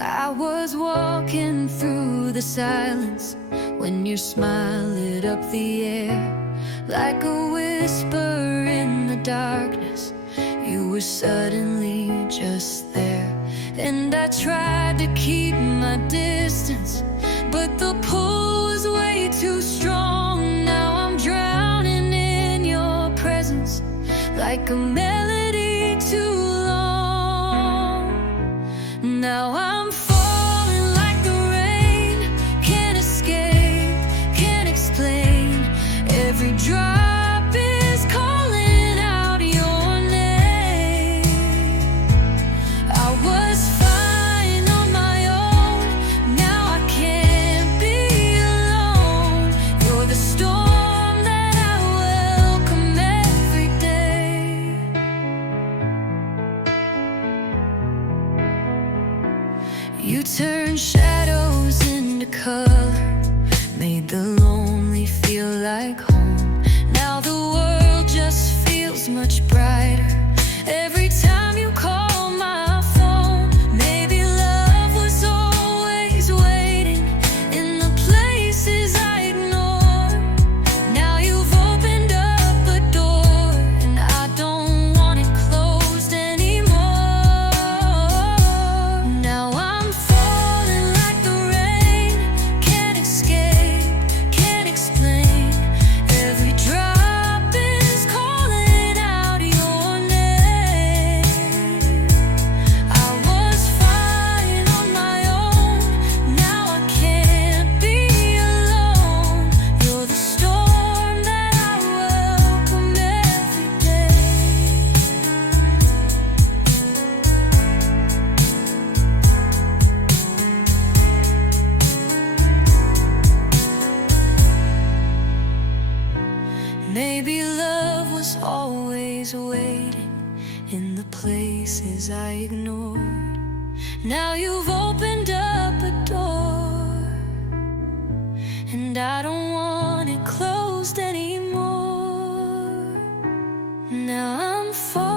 I was walking through the silence when your smile lit up the air. Like a whisper in the darkness, you were suddenly just there. And I tried to keep my distance, but the pull was way too strong. Now I'm drowning in your presence, like a melody too long. Now I'm falling like the rain, can't escape, can't explain. Every drop is calling out your name. I was fine on my own, now I can't be alone. You're the storm that I welcome every day. You turned shadows into color, made the lonely feel like home. Now the world just feels much brighter every time you call my phone. Maybe love was always waiting in the places I ignored. Now you've opened up a door, and I don't want it closed anymore. Now I'm falling like the rain, can't escape, can't explain. Every drop is calling out your name. I was fine on my own, now I can't be alone. You're the storm that I welcome every day. Maybe love was always waiting in the places I ignored. Now you've opened up a door, and I don't want it closed anymore. Now I'm falling